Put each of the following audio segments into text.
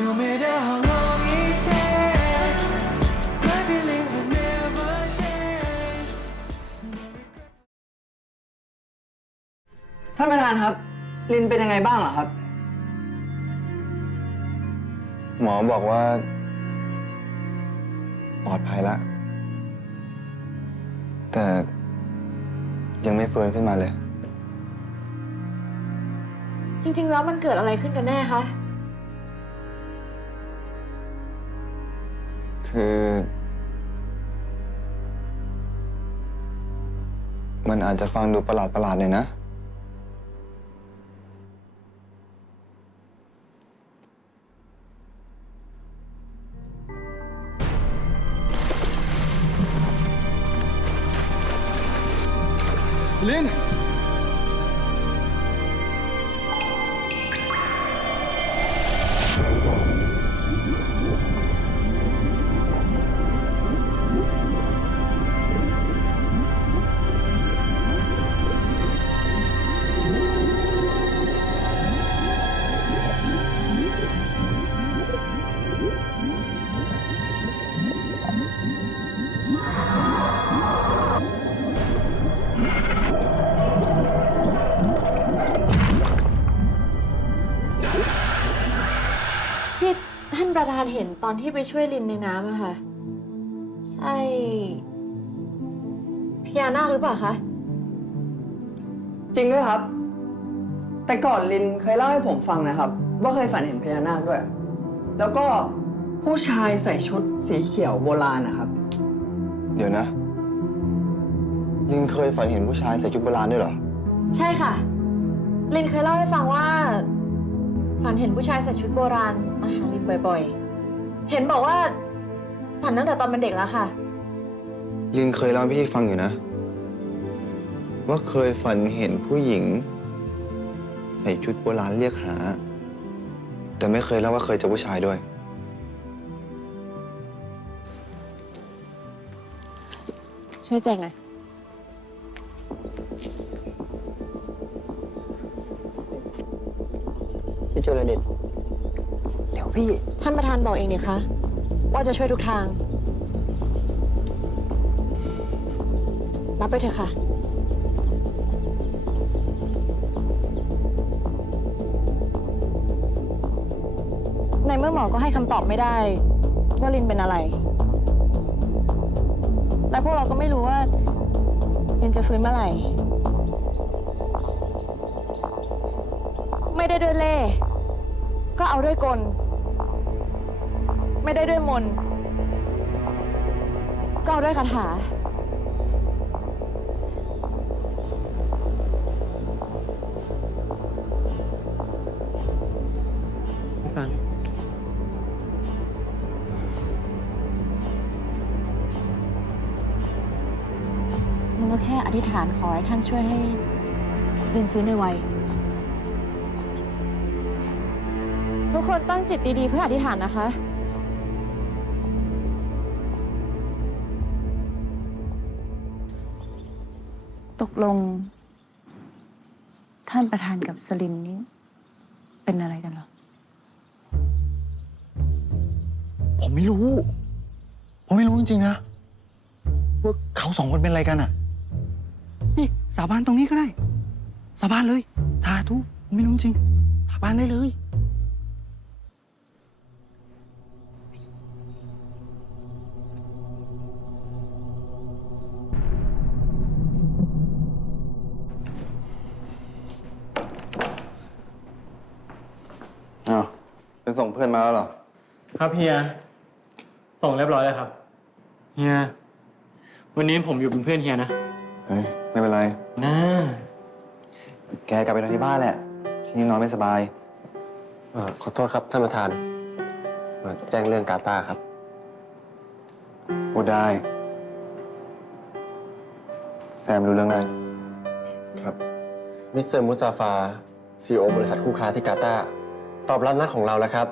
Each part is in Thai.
No matter how long it takes, my feeling will never change. ท่านประธานครับ ลินเป็นยังไงบ้างเหรอครับ หมอบอกว่า ปลอดภัยแล้วแต่ยังไม่ฟื้นขึ้นมาเลย จริงๆ แล้วมันเกิดอะไรขึ้นกันแน่คะ คือ มันอาจจะฟังดูประหลาดประหลาดๆหน่อยนะ ลิน ประธานเห็นตอนที่ไปช่วยลินในน้ำอะค่ะ ใช่พญานาคหรือเปล่าคะ จริงด้วยครับ แต่ก่อนลินเคยเล่าให้ผมฟังนะครับ ว่าเคยฝันเห็นพญานาคด้วย แล้วก็ผู้ชายใส่ชุดสีเขียวโบราณนะครับ เดี๋ยวนะ ลินเคยฝันเห็นผู้ชายใส่ชุดโบราณด้วยเหรอ ใช่ค่ะ ลินเคยเล่าให้ฟังว่า ฝันเห็นผู้ชายใส่ชุดโบราณมาหาลินบ่อย ๆ เห็นบอกว่า ฝันตั้งแต่ตอนเป็นเด็กแล้วค่ะ ลินเคยเล่าให้พี่ฟังอยู่นะ ว่าเคยฝันเห็นผู้หญิง ใส่ชุดโบราณเรียกหา แต่ไม่เคยเล่าว่าเคยเจอผู้ชายด้วย ช่วยแจงหน่อย พี่จุลเดชเดี๋ยวพี่ ท่านประธานบอกเองเนี่ยคะ ว่าจะช่วยทุกทาง รับไปเถอะค่ะ ในเมื่อหมอก็ให้คำตอบไม่ได้ ว่าลินเป็นอะไร และพวกเราก็ไม่รู้ว่าลินจะฟื้นเมื่อไหร่ ไม่ได้ด้วยเล่ ก็เอาด้วยกล ไม่ได้ด้วยมนต์ก็เอาด้วยคาถาฟังมึงก็แค่อธิษฐานขอให้ท่านช่วยให้ลินฟื้นในไว กคนตั้งจิตดีๆ เพื่ออธิษฐานนะคะ ตกลง ท่านประธานกับสลินนี่เป็นอะไรกันเหรอ ผมไม่รู้ ผมไม่รู้จริงๆนะ ว่าเขาสองคนเป็นอะไรกันอะ นี่สาบานตรงนี้ก็ได้ สาบานเลยสาธุผมไม่รู้จริง สาบานได้เลย ส่งเพื่อนมาแล้วเหรอ ครับเฮีย ส่งเรียบร้อยแล้วครับ เฮีย วันนี้ผมอยู่เป็นเพื่อนเฮียนะ เฮ้ย ไม่เป็นไรน่าแกกลับไปนอนที่บ้านแหละ ที่นี่นอนไม่สบาย เอ่อขอโทษครับท่านประธานมาแจ้งเรื่องกาตาร์ครับ พูดได้ แซมรู้เรื่องได้ครับ มิสเตอร์มุสตาฟาซีอบริษัทคู่ค้าที่กาตาร์ ตอบรับนัดของเราแล้วครับ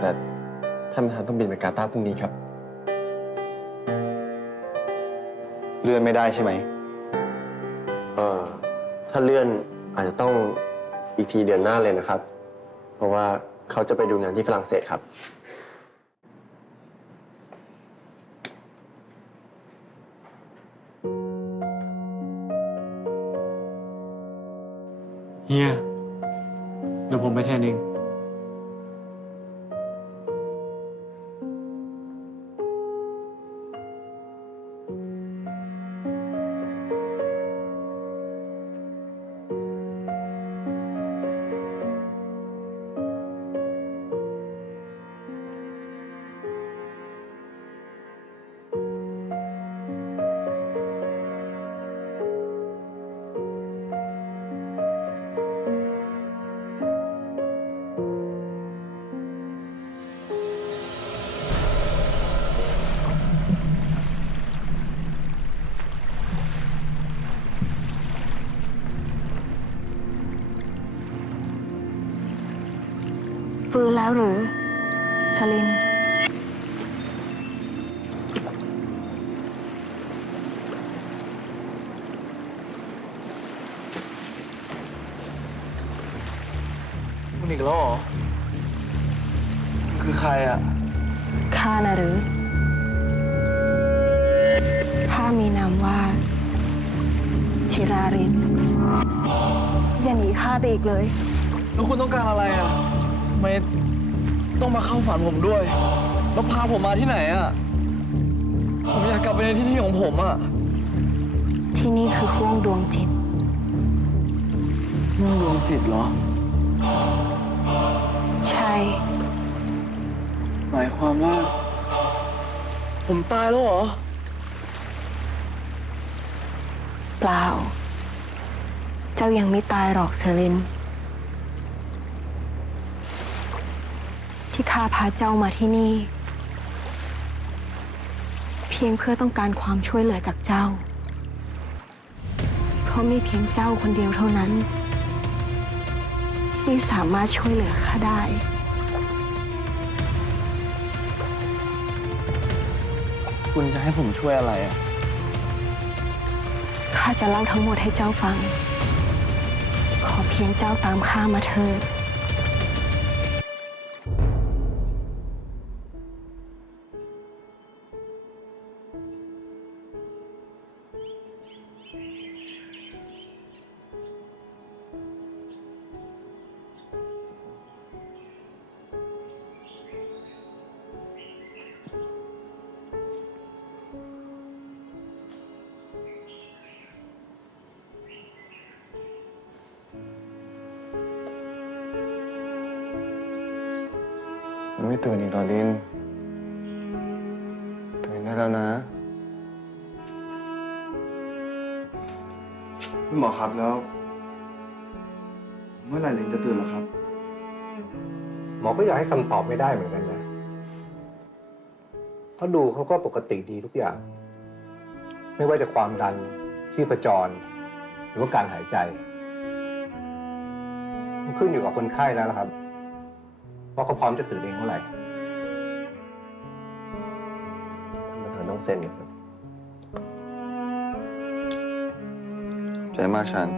แต่ท่านประธานต้องบินไปกาตาร์พรุ่งนี้ครับ เลื่อนไม่ได้ใช่ไหม เอ่อ ถ้าเลื่อนอาจจะต้องอีกทีเดือนหน้าเลยนะครับ เพราะว่าเขาจะไปดูงานที่ฝรั่งเศสครับ เฮีย เดี๋ยวผมไปแทนเอง แล้วหรือชลินคุณอีกแล้วเหรอคือใครอะ ข้านะหรือข้ามีนามว่า ชิราริน อย่าหนีข้าไปอีกเลย แล้วคุณต้องการอะไรอะทำไม ต้องมาเข้าฝันผมด้วย แล้วพาผมมาที่ไหนอะ ผมอยากกลับไปในที่ที่ของผมอะ ที่นี่คือห้วงดวงจิตเรื่องดวงจิตเหรอ ใช่ หมายความว่า ผมตายแล้วเหรอ เปล่า เจ้ายังไม่ตายหรอกเชลิน ที่ข้าพาเจ้ามาที่นี่ เพียงเพื่อต้องการความช่วยเหลือจากเจ้า เพราะมีเพียงเจ้าคนเดียวเท่านั้น ที่สามารถช่วยเหลือข้าได้ คุณจะให้ผมช่วยอะไรอะ ข้าจะเล่าทั้งหมดให้เจ้าฟัง ขอเพียงเจ้าตามข้ามาเถิด ยังไม่ตื่นอีกเหรอลิน ตื่นได้แล้วนะพี่หมอครับแล้ว เมื่อไหร่ลินจะตื่นล่ะครับ หมอก็อยากให้คำตอบไม่ได้เหมือนกันนะเพราะดูเขาก็ปกติดีทุกอย่าง ไม่ว่าจะความดันชีพจร หรือว่าการหายใจ มันขึ้นอยู่กับคนไข้แล้วนะครับ ว่าเขาพร้อมจะตื่นเองเมื่อไหร่ท่านประธานต้องเซ็นนะครับใจมากชัน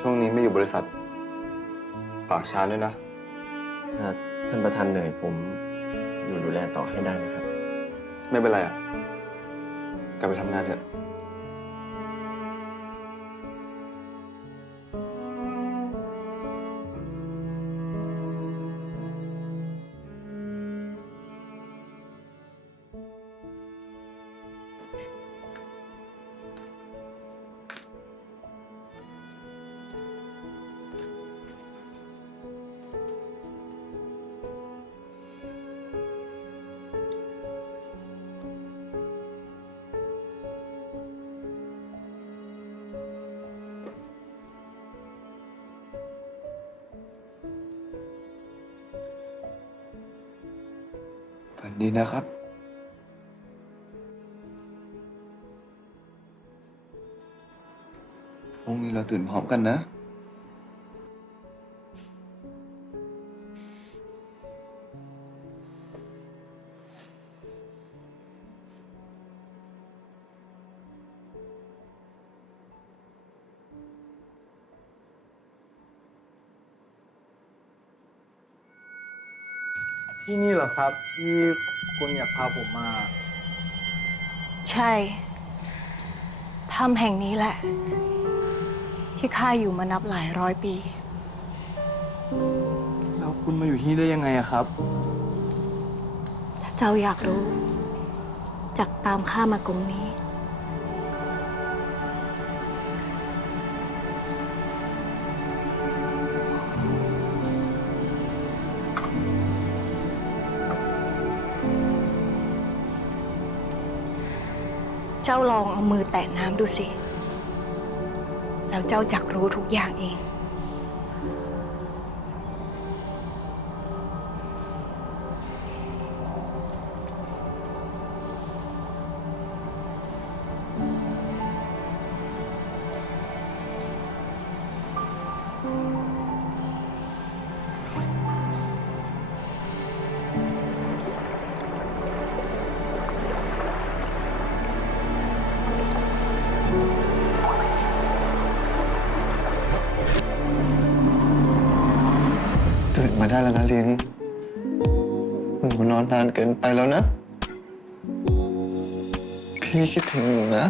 ช่วงนี้ไม่อยู่บริษัท ฝากชานด้วยนะ ถ้าท่านประธานเหนื่อยผมอยู่ดูแลต่อให้ได้นะครับ ไม่เป็นไรอะ กลับไปทำงานเถอะ ดีนะครับ พรุ่งนี้เราตื่นพร้อมกันนะ ที่นี่เหรอครับ ที่คุณอยากพาผมมา ใช่ถ้ำแห่งนี้แหละ ที่ข้าอยู่มานับหลายร้อยปี แล้วคุณมาอยู่ที่นี่ได้ยังไงอะครับ ถ้าเจ้าอยากรู้ จักตามข้ามากรงนี้ จ้าลองเอามือแตะน้ำดูสิ แล้วเจ้าจักรู้ทุกอย่างเอง ได้แล้วนะลินหนูนอนนานเกินไปแล้วนะ พี่คิดถึงหนูนะ